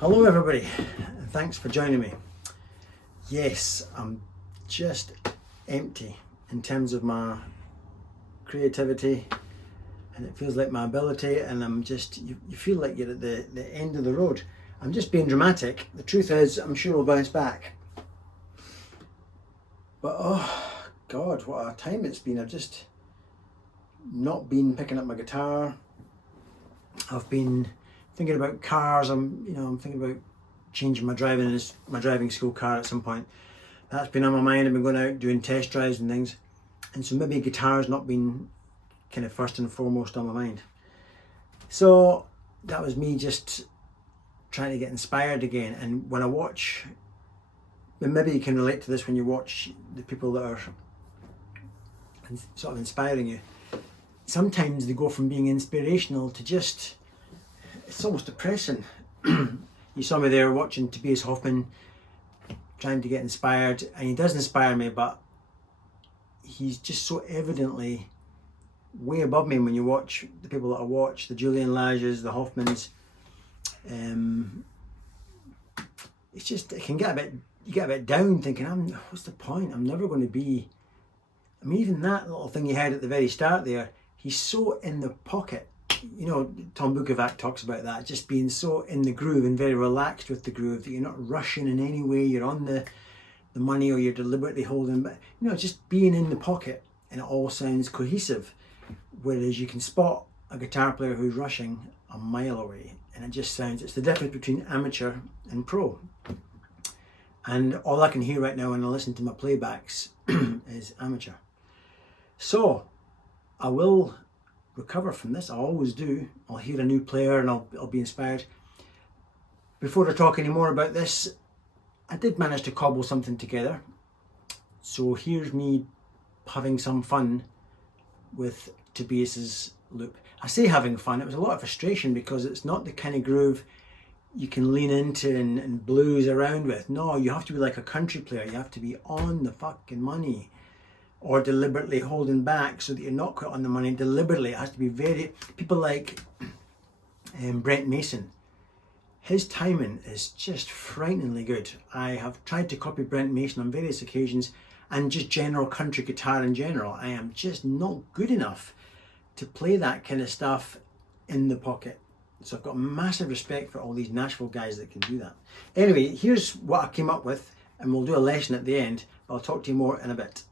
Hello everybody, and thanks for joining me. Yes, I'm just empty in terms of my creativity, and it feels like my ability, and I'm just, you feel like you're at the end of the road. I'm just being dramatic. The truth is, I'm sure we'll bounce back. But oh God, what a time it's been. I've just not been picking up my guitar. I've been thinking about cars. I'm thinking about changing my driving school car at some point. That's been on my mind. I've been going out doing test drives and things, and so maybe guitar's not been kind of first and foremost on my mind. So that was me just trying to get inspired again. And when I watch, and maybe you can relate to this when you watch the people that are sort of inspiring you, sometimes they go from being inspirational to just, it's almost depressing. You saw me there watching Tobias Hoffman, trying to get inspired, and he does inspire me, but he's just so evidently way above me when you watch the people that I watch, the Julian Lages, the Hoffmans. It's just, it can get you get a bit down thinking, what's the point? I'm never going to be, even that little thing you heard at the very start there, he's so in the pocket. You know, Tom Bukovac talks about that, just being so in the groove and very relaxed with the groove that you're not rushing in any way, you're on the money, or you're deliberately holding, but just being in the pocket, and it all sounds cohesive. Whereas you can spot a guitar player who's rushing a mile away, and it just sounds, it's the difference between amateur and pro. And all I can hear right now when I listen to my playbacks is amateur. So I will recover from this. I always do. I'll hear a new player and I'll be inspired. Before I talk any more about this, I did manage to cobble something together. So here's me having some fun with Tobias's loop. I say having fun, it was a lot of frustration because it's not the kind of groove you can lean into and blues around with. No, you have to be like a country player. You have to be on the fucking money, or deliberately holding back so that you're not quite on the money. Deliberately, it has to be very, people like Brent Mason, his timing is just frighteningly good. I have tried to copy Brent Mason on various occasions, and just general country guitar in general. I am just not good enough to play that kind of stuff in the pocket. So I've got massive respect for all these Nashville guys that can do that. Anyway, here's what I came up with, and we'll do a lesson at the end, but I'll talk to you more in a bit.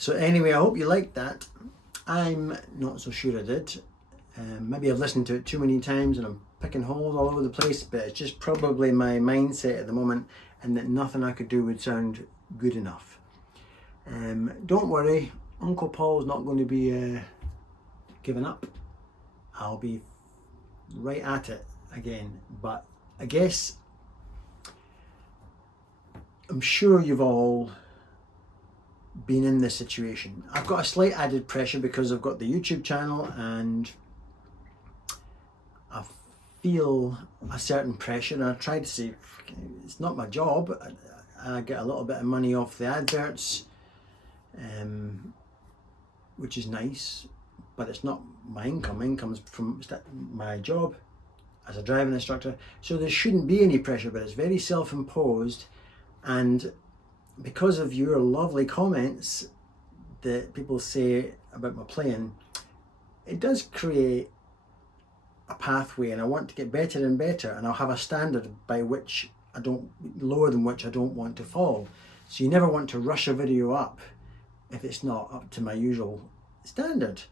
So anyway, I hope you liked that. I'm not so sure I did. Maybe I've listened to it too many times and I'm picking holes all over the place, but it's just probably my mindset at the moment, and that nothing I could do would sound good enough. Don't worry, Uncle Paul's not going to be giving up. I'll be right at it again. But I guess, I'm sure you've all been in this situation. I've got a slight added pressure because I've got the YouTube channel, and I feel a certain pressure, and I try to say it's not my job. I get a little bit of money off the adverts, which is nice, but it's not my income. Income's from my job as a driving instructor, so there shouldn't be any pressure, but it's very self-imposed. And because of your lovely comments that people say about my playing, it does create a pathway, and I want to get better and better, and I'll have a standard by which lower than which I don't want to fall. So you never want to rush a video up if it's not up to my usual standard.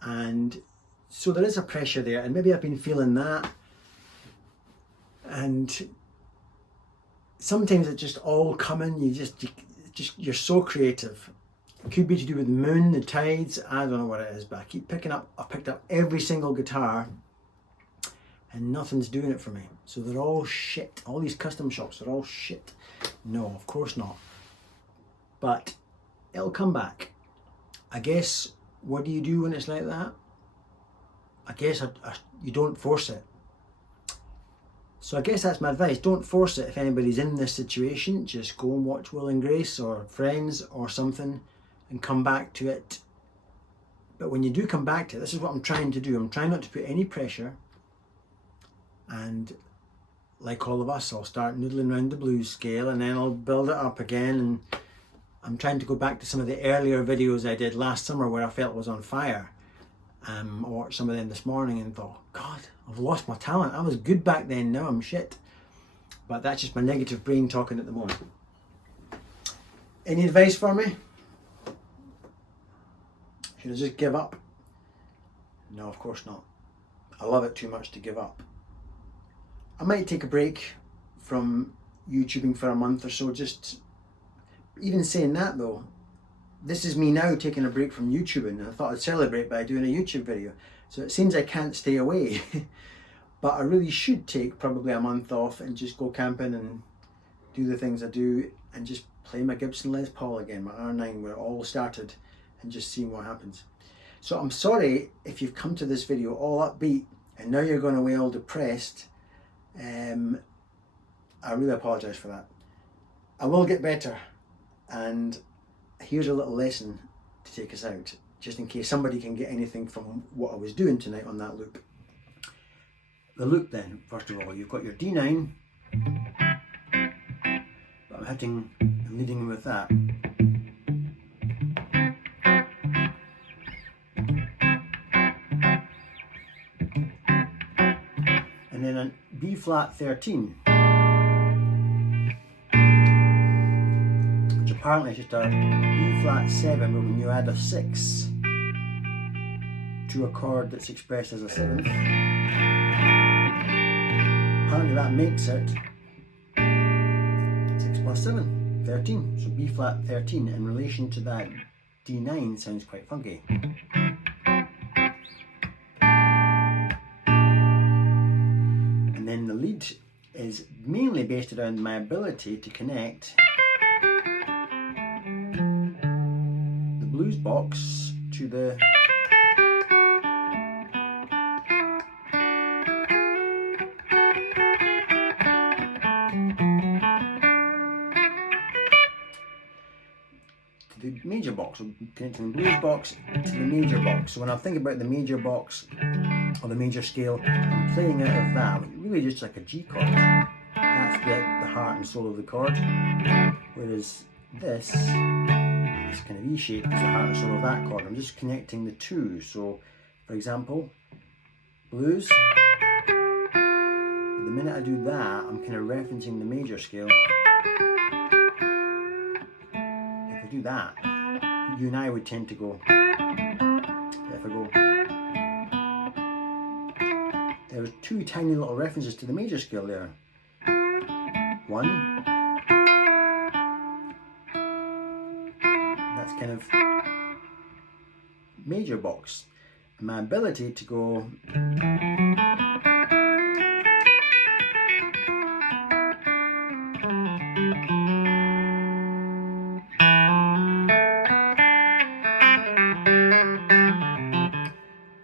And so there is a pressure there, and maybe I've been feeling that, and sometimes it's just all coming. You're so creative. It could be to do with the moon, the tides, I don't know what it is, but I've picked up every single guitar and nothing's doing it for me. So they're all shit. All these custom shops are all shit. No, of course not. But it'll come back. I guess, what do you do when it's like that? I guess you don't force it. So I guess that's my advice. Don't force it if anybody's in this situation. Just go and watch Will and Grace or Friends or something and come back to it. But when you do come back to it, this is what I'm trying to do. I'm trying not to put any pressure. And like all of us, I'll start noodling around the blues scale and then I'll build it up again. And I'm trying to go back to some of the earlier videos I did last summer where I felt was on fire. I watched some of them this morning and thought, God, I've lost my talent. I was good back then, now I'm shit. But that's just my negative brain talking at the moment. Any advice for me? Should I just give up? No, of course not. I love it too much to give up. I might take a break from YouTubing for a month or so. Just even saying that though, this is me now taking a break from YouTubing, and I thought I'd celebrate by doing a YouTube video. So it seems I can't stay away, but I really should take probably a month off and just go camping and do the things I do and just play my Gibson Les Paul again, my R9 where it all started, and just seeing what happens. So I'm sorry if you've come to this video all upbeat and now you're going away all depressed. I really apologise for that. I will get better, and here's a little lesson to take us out, just in case somebody can get anything from what I was doing tonight on that loop. The loop then, first of all, you've got your D9, but I'm leading with that. And then a B flat 13, which apparently is just a B flat 7, but when you add a 6 to a chord that's expressed as a 7th, apparently that makes it 6 plus 7, 13. So B flat 13 in relation to that D9 sounds quite funky. And then the lead is mainly based around my ability to connect the blues box to the major box, so connecting the blues box to the major box. So when I think about the major box or the major scale, I'm playing out of that, really just like a G chord. That's the heart and soul of the chord, whereas this kind of E shape is the heart and soul of that chord. I'm just connecting the two. So for example, blues, the minute I do that, I'm kind of referencing the major scale. If I do that, you and I would tend to go, if I go, there's two tiny little references to the major scale there. One, that's kind of major box. And my ability to go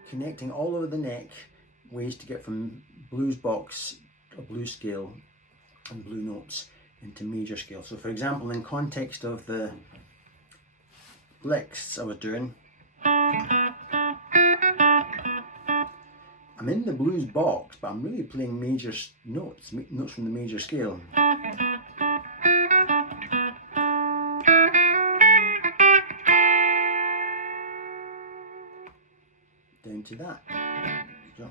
connecting all over the neck, ways to get from blues box or blues scale and blue notes into major scale. So for example, in context of the licks I was doing, I'm in the blues box, but I'm really playing major notes, notes from the major scale. Down to that. There you go.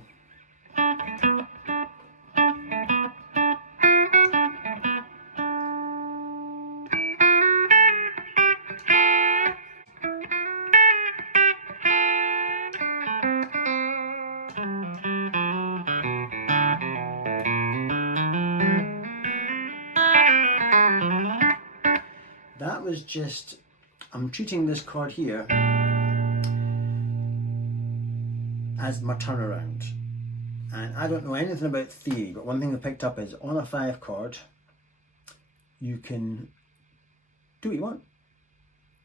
That was just, I'm treating this chord here as my turnaround. And I don't know anything about theory, but one thing I picked up is on a 5 chord, you can do what you want.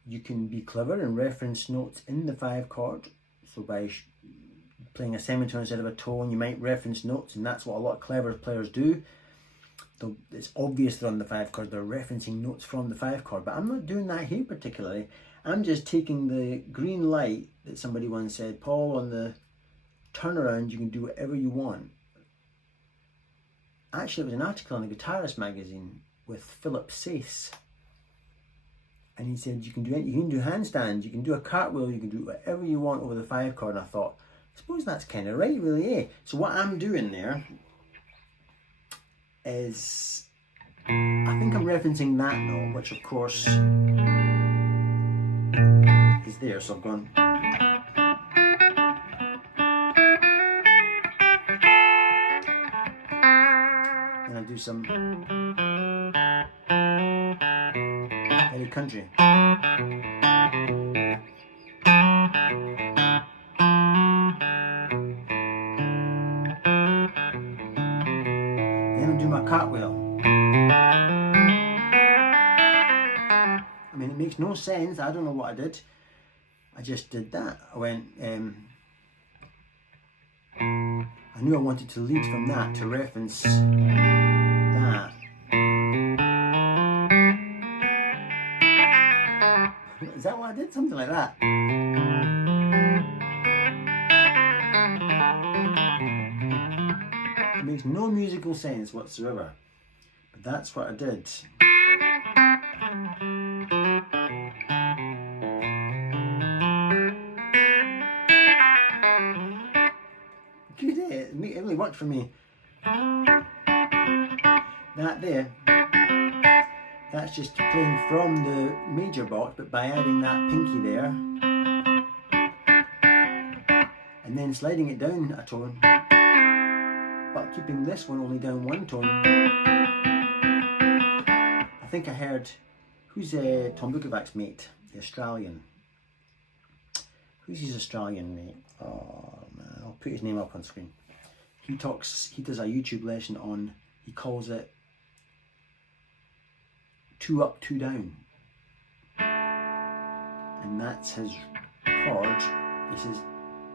You can be clever and reference notes in the 5 chord. So by playing a semitone instead of a tone, you might reference notes, and that's what a lot of clever players do. Though it's obvious they're on the 5 chord, they're referencing notes from the 5 chord, but I'm not doing that here particularly. I'm just taking the green light that somebody once said, Paul, on the turnaround you can do whatever you want. Actually, it was an article in a Guitarist magazine with Philip Sace, and he said you can do handstands, you can do a cartwheel, you can do whatever you want over the 5 chord. And I thought, I suppose that's kind of right, really, eh? So what I'm doing there is, I think I'm referencing that note, which of course is there. So I've gone, and I do some very country. Then I do my cartwheel. I mean, it makes no sense. I don't know what I did. I just did that. I went, I knew I wanted to lead from that to reference that. Is that what I did? Something like that. It makes no musical sense whatsoever, but that's what I did. Good, it really worked for me. That there, that's just playing from the major box, but by adding that pinky there, and then sliding it down a tone, but keeping this one only down 1 tone. I think I heard, who's Tom Bukovac's mate, the Australian? Who's his Australian mate? Oh man, I'll put his name up on screen. He does a YouTube lesson on, he calls it 2 up, 2 down. And that's his chord. He says,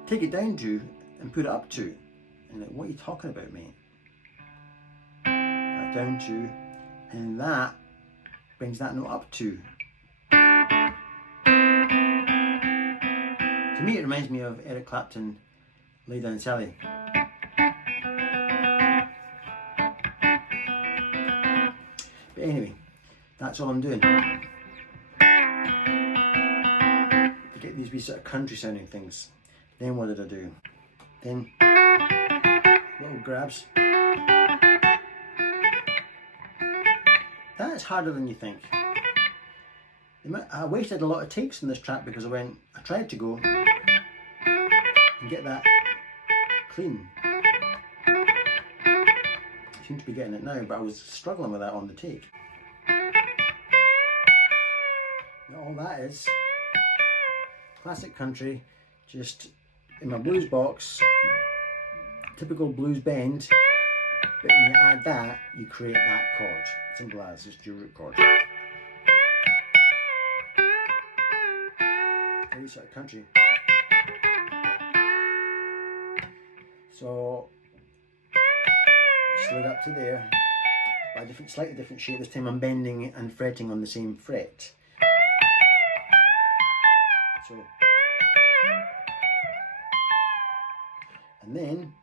take it down 2 and put it up 2. And like, what are you talking about, mate? That down 2, and that brings that note up 2. To me, it reminds me of Eric Clapton, Lay Down Sally. But anyway, that's all I'm doing. To get these wee sort of country sounding things. Then what did I do? Then little grabs. That's harder than you think. I wasted a lot of takes in this track because I tried to go and get that clean. Seem to be getting it now, but I was struggling with that on the take. Now all that is classic country, just in my blues box, typical blues bend, but when you add that, you create that chord. Simple as, just your root chord. Very sort of country. So, slid up to there, by a slightly different shape. This time I'm bending and fretting on the same fret. So, and then,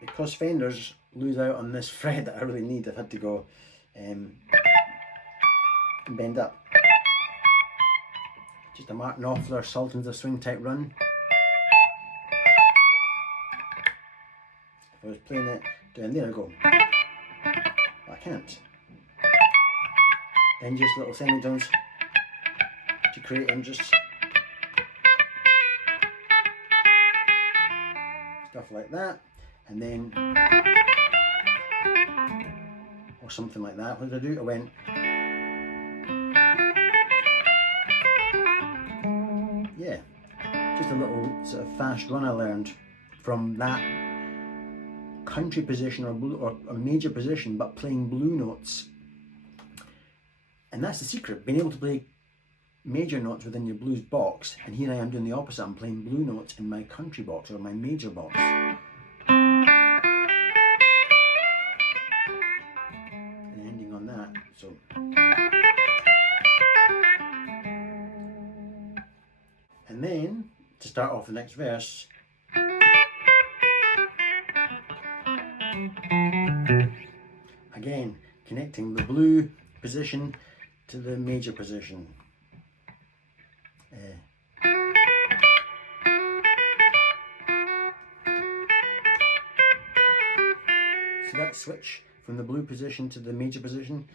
because Fenders lose out on this fret that I really need, I've had to go and bend up. Just a Martin Knopfler Sultans of Swing type run. If I was playing it down there, I'd go, but I can't. Then just little semitones to create them, just stuff like that, and then, or something like that. What did I do? I went, yeah, just a little sort of fast run I learned from that country position or a major position, but playing blue notes. And that's the secret, being able to play major notes within your blues box. And here I am doing the opposite. I'm playing blue notes in my country box or my major box. And ending on that. So and then to start off the next verse, again connecting the blue position to the major position. So that switch from the blue position to the major position.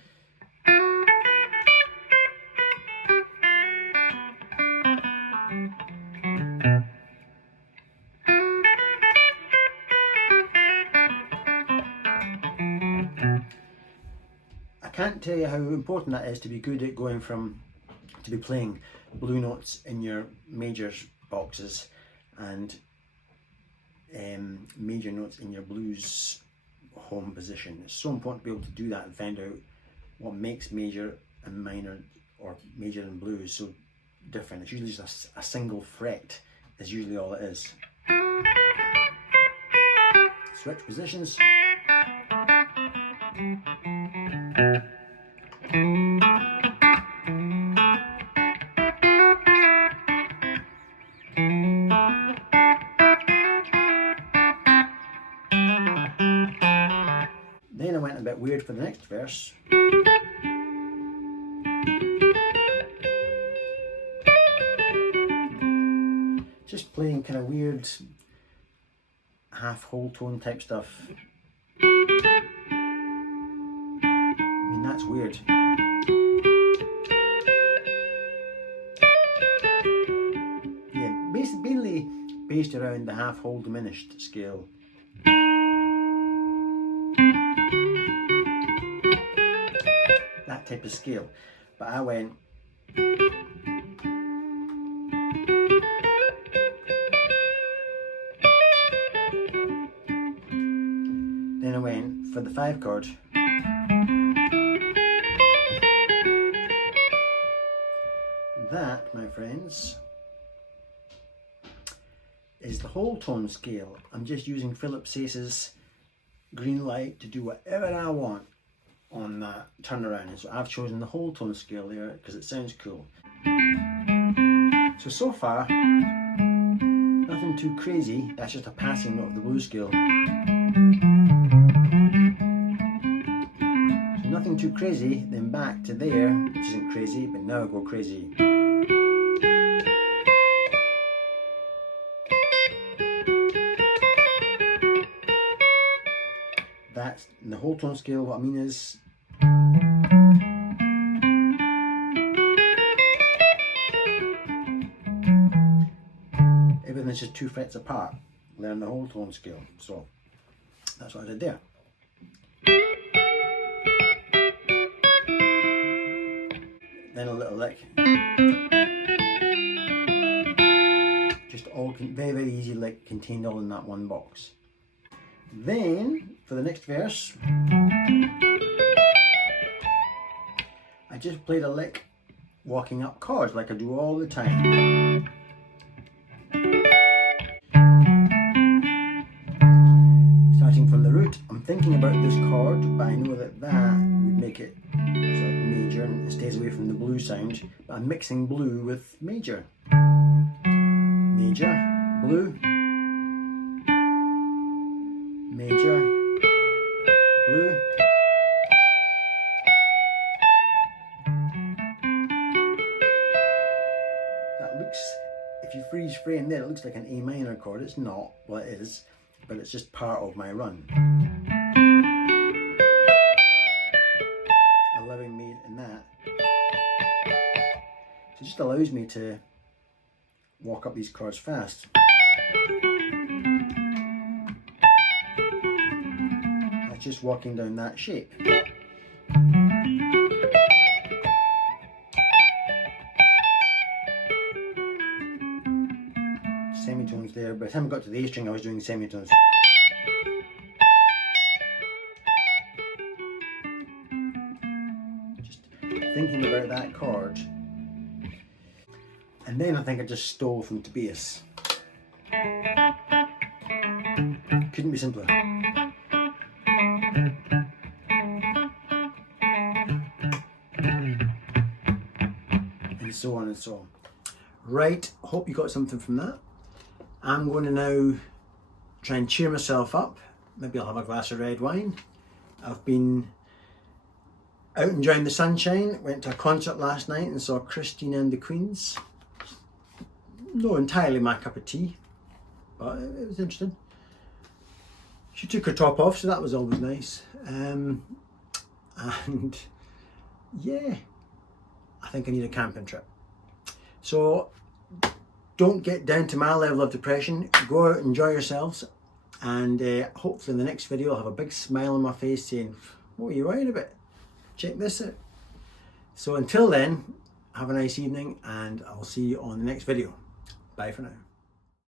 I can't tell you how important that is to be good at going from, to be playing blue notes in your majors boxes and major notes in your blues home position. It's so important to be able to do that and find out what makes major and minor, or major and blues, so different. It's usually just a single fret is usually all it is. Switch positions. Then I went a bit weird for the next verse. Just playing kind of weird half whole tone type stuff. I mean, that's weird. Yeah, basically based around the half whole diminished scale. That type of scale. But I went then I went for the 5 chord. That, my friends, is the whole tone scale. I'm just using Philip Sace's green light to do whatever I want on that turnaround. And so I've chosen the whole tone scale there because it sounds cool. So far, nothing too crazy. That's just a passing note of the blues scale. So nothing too crazy, then back to there, which isn't crazy, but now I go crazy. That's in the whole tone scale. What I mean is, everything's just 2 frets apart. Learn the whole tone scale. So That's what I did there. Then a little lick. Just all very, very easy lick, contained all in that one box. Then for the next verse, I just played a lick walking up chords like I do all the time. Starting from the root, I'm thinking about this chord, but I know that that would make it sort of major and it stays away from the blue sound. But I'm mixing blue with major. Major, blue, major, blue. That looks, if you freeze frame there, it looks like an A minor chord. It's not, well it is, but it's just part of my run. Allowing me in that. So it just allows me to walk up these chords fast. That's just walking down that shape. Semitones there. By the time I got to the A string, I was doing semitones. Just thinking about that chord. And then I think I just stole from Tobias. Couldn't be simpler. And so on and so on. Right, hope you got something from that. I'm going to now try and cheer myself up. Maybe I'll have a glass of red wine. I've been out enjoying the sunshine. Went to a concert last night and saw Christine and the Queens. Not entirely my cup of tea, but it was interesting. She took her top off, so that was always nice. And yeah, I think I need a camping trip. So don't get down to my level of depression. Go out, enjoy yourselves, and hopefully in the next video I'll have a big smile on my face saying, what are you worried about? Check this out. So until then, have a nice evening, and I'll see you on the next video. Bye for now.